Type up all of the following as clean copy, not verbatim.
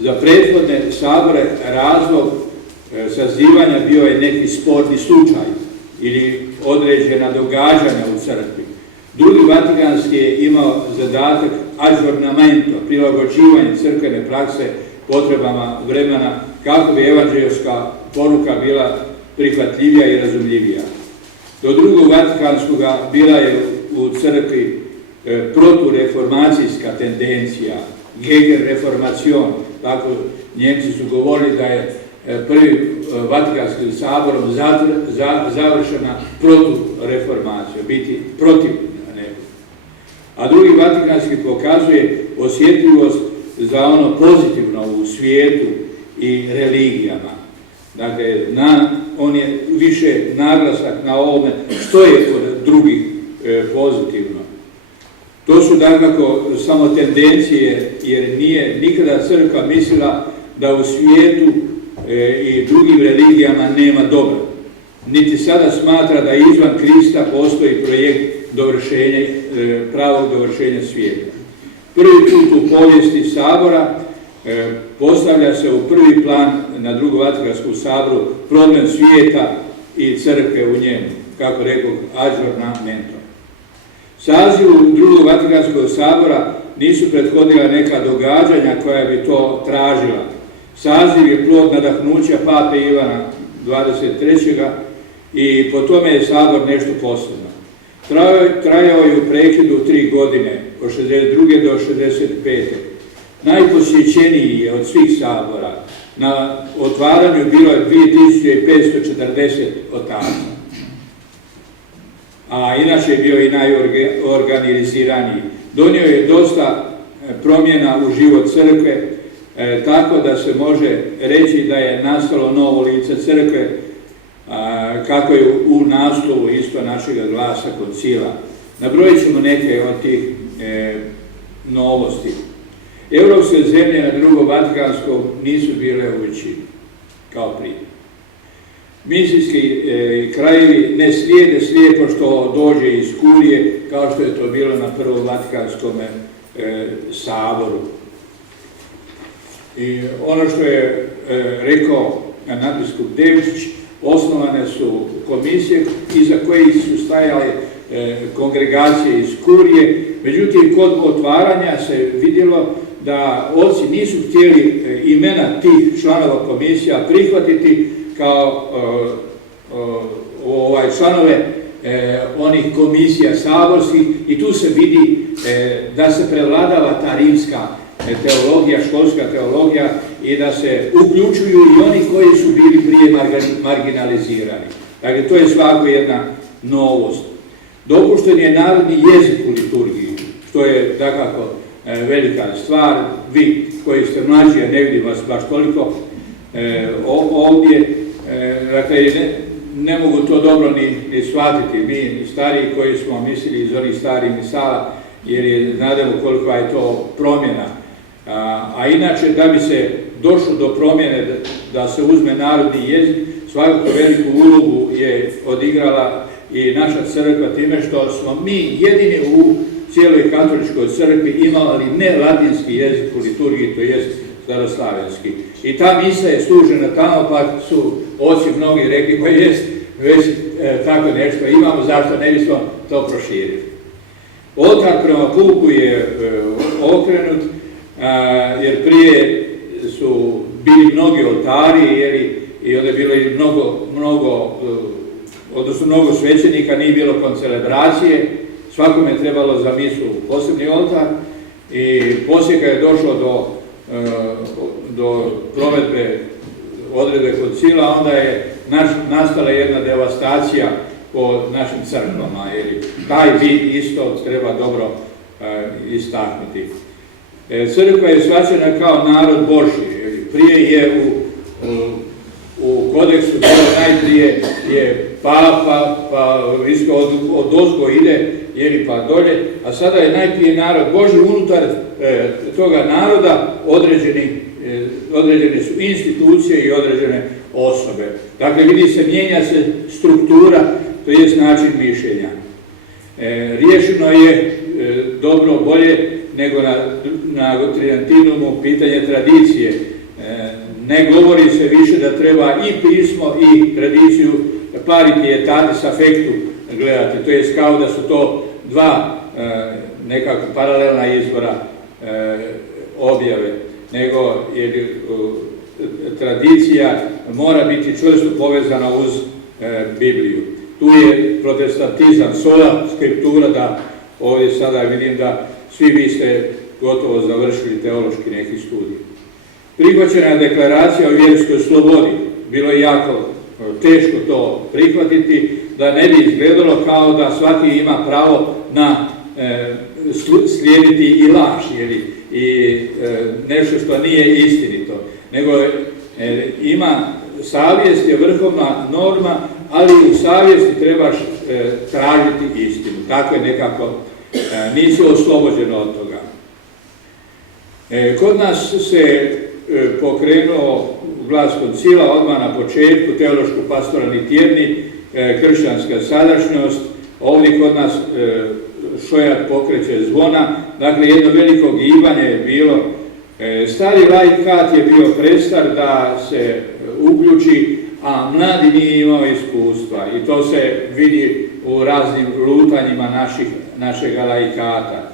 Za prethodne sabore razlog sazivanja bio je neki sporni slučaj ili određena događanja u crkvi. Drugi Vatikanski je imao zadatak ažurnamento, prilagođivanje crkvene prakse potrebama vremena kako bi evanđeljska poruka bila prihvatljivija i razumljivija. Do drugog Vatikanskog bila je u crkvi protureformacijska tendencija, Gegenreformacion, tako Njemci su govorili da je prvi Vatikanskim saborom završena protureformacija, biti protiv nekog. A drugi Vatikanski pokazuje osjetljivost za ono pozitivno u svijetu i religijama. Dakle, on je više naglasak na ovome što je kod drugih pozitivno. To su dakako samo tendencije, jer nije nikada crkva mislila da u svijetu i drugim religijama nema dobra. Niti sada smatra da izvan Krista postoji projekt pravog dovršenja svijeta. Prvi put u povijesti sabora postavlja se u prvi plan na drugom Vatikanskom saboru problem svijeta i crkve u njemu, kako rekao ažurnamento. Sazivu drugog Vatikanskog sabora nisu prethodila neka događanja koja bi to tražila. Saziv je plod nadahnuća pape Ivana 23. i po tome je sabor nešto posebno. Trajao je u prekidu 3 godine, od 62. do 65. Najposjećeniji je od svih sabora. Na otvaranju bilo je 2540 otaca. A inače je bio i najorganiziraniji. Donio je dosta promjena u život crkve, tako da se može reći da je nastalo novo lice crkve, kako je u naslovu isto našega glasa koncila. Nabrojit ćemo neke od tih novosti. Europske zemlje na drugom Vatikanskom nisu bile u većini, kao prije. Misijski krajevi ne slijede slijepo što dođe iz kurije, kao što je to bilo na prvom Vatikanskom saboru. I ono što je rekao nadbiskup Devčić, osnovane su komisije iza kojih su stajale kongregacije iz kurije, međutim kod otvaranja se vidjelo da oci nisu htjeli imena tih članova komisija prihvatiti kao članove onih komisija saborskih i tu se vidi da se prevladava ta rimska teologija, školska teologija i da se uključuju i oni koji su bili prije marginalizirani. Dakle, to je svako jedna novost. Dopušten je narodni jezik u liturgiji, što je dakako velika stvar. Vi koji ste mlađi, a ne vidim vas baš toliko ovdje, dakle, ne mogu to dobro ni shvatiti. Mi stariji koji smo mislili iz onih starih misala, jer znademo koliko je to promjena. A inače, da bi se došlo do promjene, da se uzme narodni jezik, svakako veliku ulogu je odigrala i naša crkva time što smo mi jedini u cijeloj katoličkoj crkvi imali ne latinski jezik u liturgiji, to jest staroslavenski. I ta misa je služena tamo, pa su oci mnogi rekli, pa jest već tako nešto imamo, zašto ne bismo to proširili. Oltar prema puku je okrenut, jer prije su bili mnogi oltari i onda je bilo i mnogo svećenika, nije bilo koncelebracije, svakome je trebalo za misu posebni oltar i poslije kad je došlo do provedbe odredbe koncila, onda je nastala jedna devastacija po našim crkvama, jer taj vid isto treba dobro istaknuti. Crkva je shvaćena kao narod Božji. Prije je u kodeksu najprije je papa, pa odozgo ide, pa dolje, a sada je najprije narod Božji. Unutar toga naroda određene su institucije i određene osobe. Dakle, vidi se, mijenja se struktura, to je način mišljenja. Riješeno je dobro, bolje nego na Tridentinumu pitanje tradicije. Ne govori se više da treba i pismo i tradiciju pari pietatis affectu gledati, to je kao da su to dva nekako paralelna izvora objave, nego jer tradicija mora biti čvrsto povezana uz Bibliju. Tu je protestantizam, sola scriptura, da ovdje sada vidim da svi vi ste gotovo završili teološki neki studij. Prihvaćena je deklaracija o vjerskoj slobodi. Bilo je jako teško to prihvatiti, da ne bi izgledalo kao da svaki ima pravo na slijediti i laž, i nešto što nije istinito. Nego ima, savjest je vrhovna norma, ali u savjesti trebaš tražiti istinu. Tako je nekako, nisi oslobođen od toga. Kod nas se pokrenuo glas koncila odmah na početku, teološko-pastoralni tjedni, kršćanska sadašnjost. Ovdje kod nas šojat pokreće zvona, dakle jedno veliko gibanje je bilo. Stari laikat je bio prestar da se uključi, a mladi nije imao iskustva, i to se vidi u raznim lutanjima našega laikata.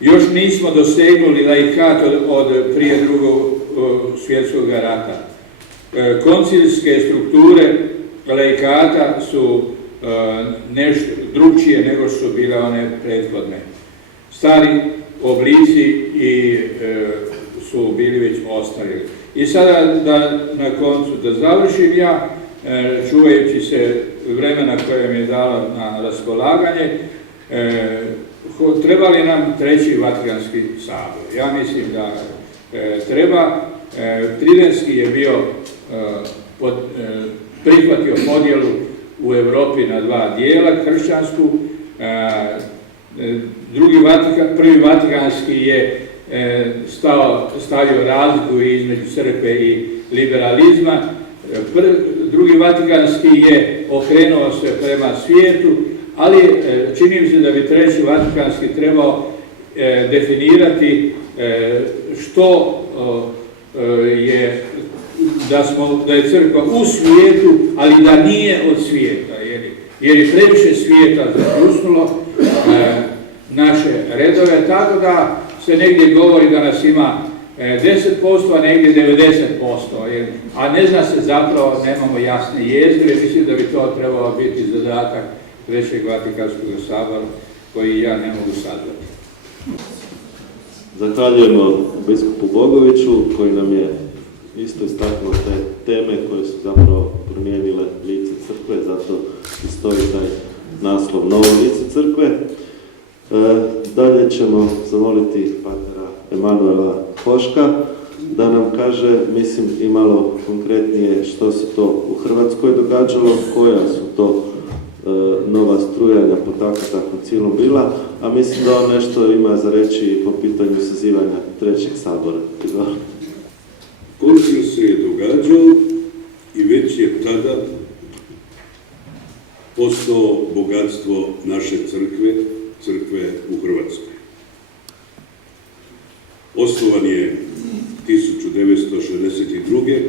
Još nismo dosegnuli laikat od prije Drugog svjetskog rata. Koncilske strukture laikata su nešto drugčije nego su bile one prethodne. Stari oblici i su bili već ostarili. I sada na koncu da završim ja, čuvajući se vremena koje mi je dala na raspolaganje, treba li nam Treći Vatikanski sabor? Ja mislim da treba. Tridentski je bio prihvatio podjelu u Europi na dva dijela, kršćansku. Prvi Vatikanski je stavio razliku između crkve i liberalizma. Drugi Vatikanski je okrenuo se prema svijetu, ali čini mi se da bi Treći Vatikanski trebao definirati što je, da je crkva u svijetu, ali da nije od svijeta, jer je previše svijeta zapljusnulo naše redove, tako da se negdje govori da nas ima 10%, a negdje 90%, a ne zna se zapravo, nemamo jasne jezgre. Mislim da bi to trebalo biti zadatak Trećeg Vatikanskog sabora, koji ja ne mogu saznati. Zahvaljujemo biskupu Bogoviću, koji nam je isto istaknuo te teme koje su zapravo promijenile lice crkve, zato i stoji taj naslov Novo lice crkve. Dalje ćemo zamoliti patera Emanuela Hoška da nam kaže, mislim, i malo konkretnije što se to u Hrvatskoj događalo, koja su to nova strujanja potaknuta koncilom bila, a mislim da on nešto ima za reći i po pitanju sazivanja Trećeg sabora. Koncil se je događao i već je tada postao bogatstvo naše crkve u Hrvatskoj. Osnovan je 1962.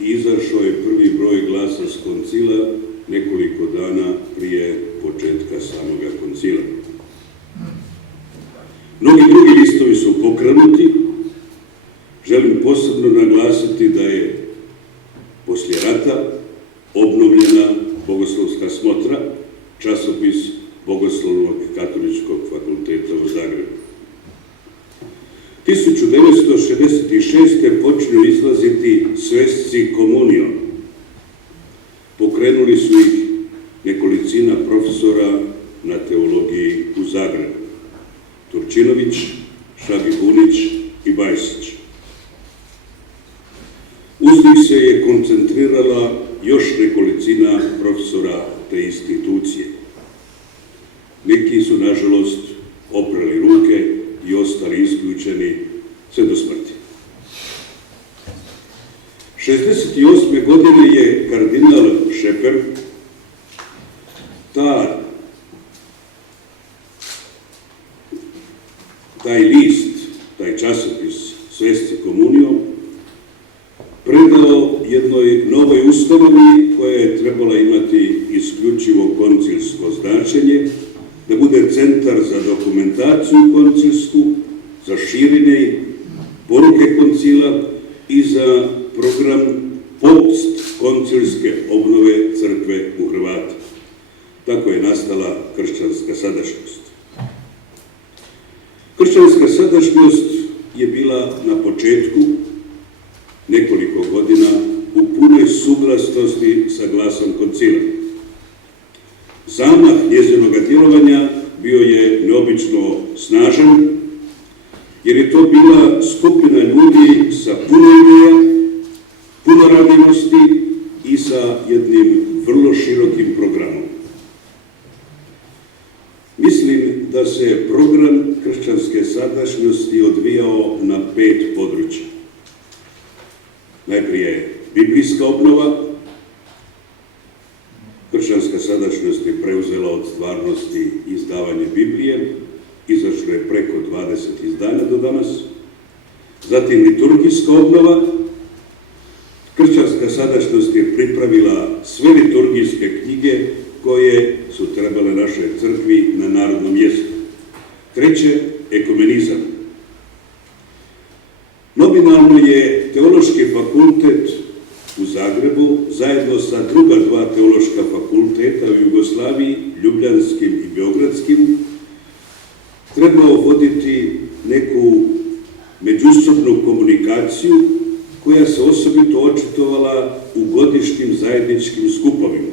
i izašao je prvi broj glasa s koncila nekoliko dana prije početka samoga koncila. Mnogi drugi listovi su pokrenuti. Želim posebno naglasiti da je poslije rata obnovljena Bogoslovska smotra, časopis Bogoslovnog katoličkog fakulteta u Zagrebu. 1966. počinju izlaziti svesci komunijom. Pokrenuli su ih nekolicina profesora na teologiji u Zagrebu. Turčinović, Šabihunić i Bajsić. Uz njih se je koncentrirala još nekolicina profesora te institucije. Neki su, nažalost, oprali ruke i ostali isključeni sve do smrti. 1968. godine je kardinal Šeper taj list ustanovi koja je trebala imati isključivo koncilsko značenje, da bude centar za dokumentaciju koncilsku, za širenje poruke koncila i za program post-koncilske obnove crkve u Hrvata. Tako je nastala kršćanska sadašnjost. Kršćanska sadašnjost je bila na početku nekoliko godina u punoj suglasnosti sa glasom koncila. Zamah njezinog djelovanja bio je neobično snažan, jer je to bila skupina ljudi sa puno ideja, puno radinosti i sa jednim vrlo širokim programom. Mislim da se program kršćanske sadašnjosti odvijao na 5 područja. Najprije biblijska obnova. Kršćanska sadašnjost je preuzela od stvarnosti izdavanje Biblije, izašlo je preko 20 izdanja do danas. Zatim liturgijska obnova. Kršćanska sadašnjost je pripravila sve liturgijske knjige koje su trebale našoj crkvi na narodnom jeziku. Treće, ekumenizam. Nominalno je Teološki fakultet u Zagrebu zajedno sa druga 2 teološka fakulteta u Jugoslaviji, ljubljanskim i beogradskim, trebao voditi neku međusobnu komunikaciju koja se osobito očitovala u godišnjim zajedničkim skupovima.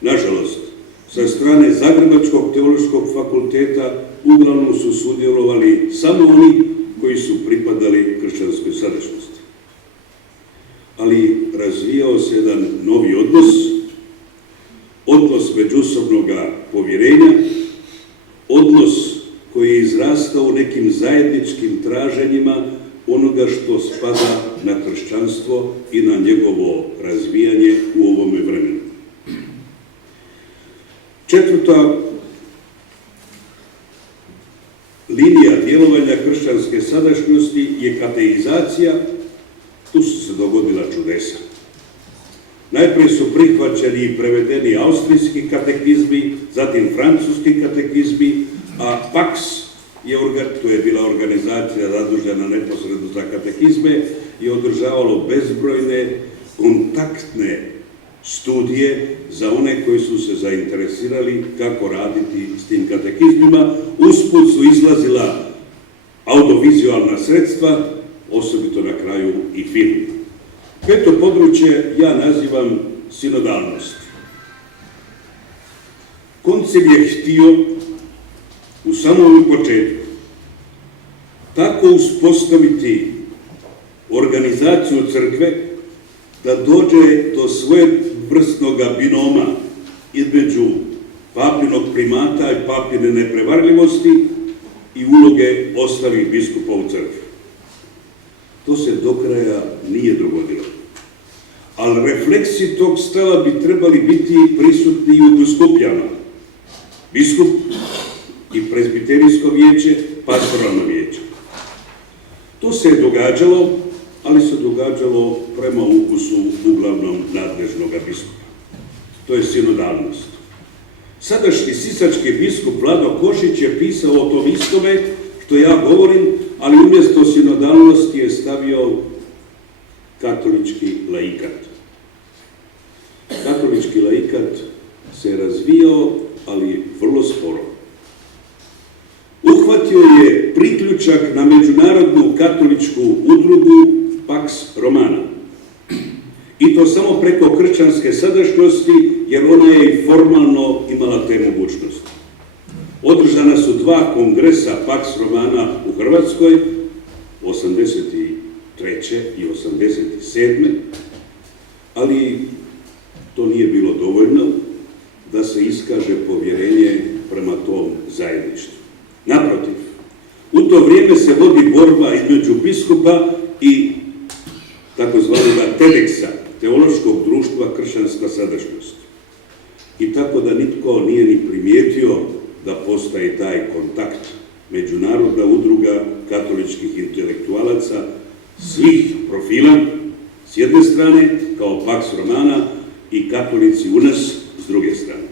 Nažalost, sa strane Zagrebačkog teološkog fakulteta uglavnom su sudjelovali samo oni koji su pripadali kršćanskoj sadašnjosti. Ali razvijao se jedan novi odnos međusobnog povjerenja, odnos koji je izrastao u nekim zajedničkim traženjima onoga što spada na kršćanstvo i na njegovo razvijanje u ovome vremenu. Četvrta linija djelovanja kršćanske sadašnjosti je kateizacija. Tu su se dogodila čudesa. Najprije su prihvaćeni i prevedeni austrijski katekizmi, zatim francuski katekizmi, a PAX, to je bila organizacija zadužena neposredno za katekizme, je održavalo bezbrojne kontaktne studije za one koji su se zainteresirali kako raditi s tim katekizmima. Usput su izlazila audiovizualna sredstva, osobito na kraju i film. 5. područje ja nazivam sinodalnost. Koncil je htio u samom početku tako uspostaviti organizaciju crkve da dođe do svojevrsnog binoma između papinog primata i papine neprevarljivosti i uloge ostalih biskupa u crkvi. To se do kraja nije dogodilo. Ali refleksi tog stava bi trebali biti prisutni i u biskupijama. Biskup i prezbiterijsko vijeće, pastoralno vijeće. To se je događalo, ali se događalo prema ukusu uglavnom nadležnog biskupa. To je sinodalnost. Sadašnji sisački biskup Vlado Košić je pisao o tom istome što ja govorim, ali umjesto sinodalnosti je stavio katolički laikat. Katolički laikat se razvijao, ali vrlo sporo. Uhvatio je priključak na međunarodnu katoličku udrugu Pax Romana. I to samo preko kršćanske sadašnjosti, jer ona je i formalno imala te mogućnosti. Održana su 2 kongresa Pax Romana u Hrvatskoj, 83. i 87. Ali to nije bilo dovoljno da se iskaže povjerenje prema tom zajedništvu. Naprotiv, u to vrijeme se vodi borba između biskupa i takozvanog TEDx-a, Teološkog društva kršćanska sadašnjost. I tako da nitko nije ni primijetio da postoji taj kontakt. Međunarodna udruga katoličkih intelektualaca svih profila s jedne strane, kao Pax Romana i katolici u nas s druge strane.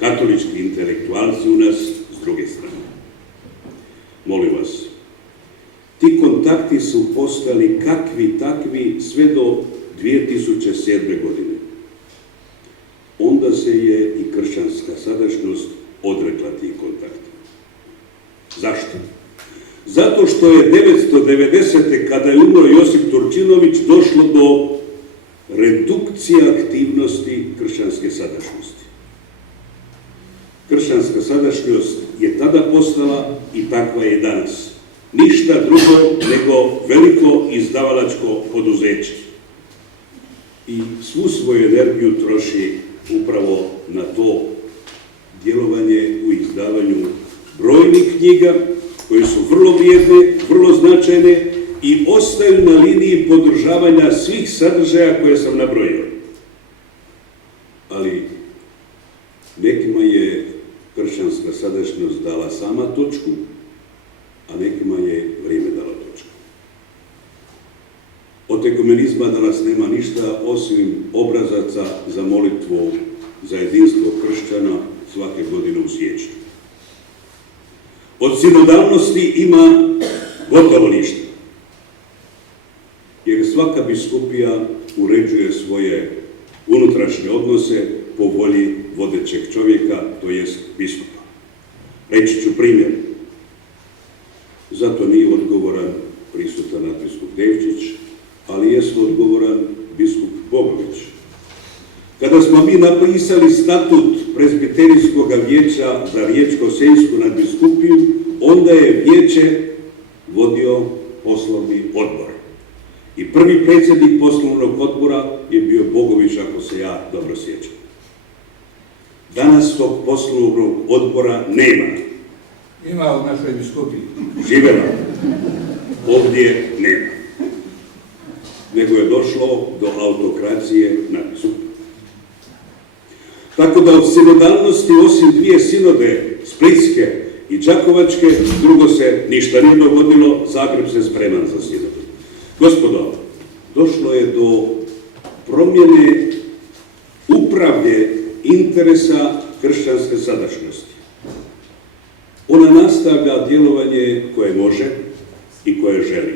Katolički intelektualci u nas s druge strane. Molim vas, ti kontakti su postali kakvi takvi sve do 2007. godine. Onda se je i kršćanska sadašnjost odrekla tih kontakta. Zašto? Zato što je 990. kada je umro Josip Turčinović došlo do redukcije aktivnosti kršćanske sadašnjosti. Kršćanska sadašnjost je tada postala i takva je danas. Ništa drugo nego veliko izdavalačko poduzeće. I svu svoju energiju troši upravo na to djelovanje u izdavanju brojnih knjiga koje su vrlo vrijedne, vrlo značajne i ostaju na liniji podržavanja svih sadržaja koje sam nabrojio. Ali nekima je kršćanska sadašnjost dala sama točku, a nekima je vrijeme dala točku. Od ekumenizma danas nema ništa osim obrazaca za molitvu za jedinstvo kršćana svake godine u siječnju. Od sinodalnosti ima gotovo ništa. Jer svaka biskupija uređuje svoje unutrašnje odnose po volji vodećeg čovjeka, to jest biskupa. Reći ću primjer. Zato nije odgovoran prisutan nadbiskup Devčić, ali jest odgovoran biskup Bogović. Kada smo mi napisali statut prezbiterijskog vijeća za Riječko-senjsku nadbiskupiju, onda je vijeće vodio poslovni odbor. I prvi predsjednik poslovnog odbora je bio Bogović, ako se ja dobro sjećam. Danas tog poslovnog odbora nema. Ima u našoj biskupiji. Živela. Ovdje nema. Nego je došlo do autokracije nadbiskupa. Tako da od sinodalnosti, osim dvije sinode, splitske i đakovačke, drugo se ništa nije dogodilo, Zagreb se spreman za sinodu. Gospodo, došlo je do promjene upravlje interesa kršćanske sadašnjosti. Ona nastavlja djelovanje koje može i koje želi.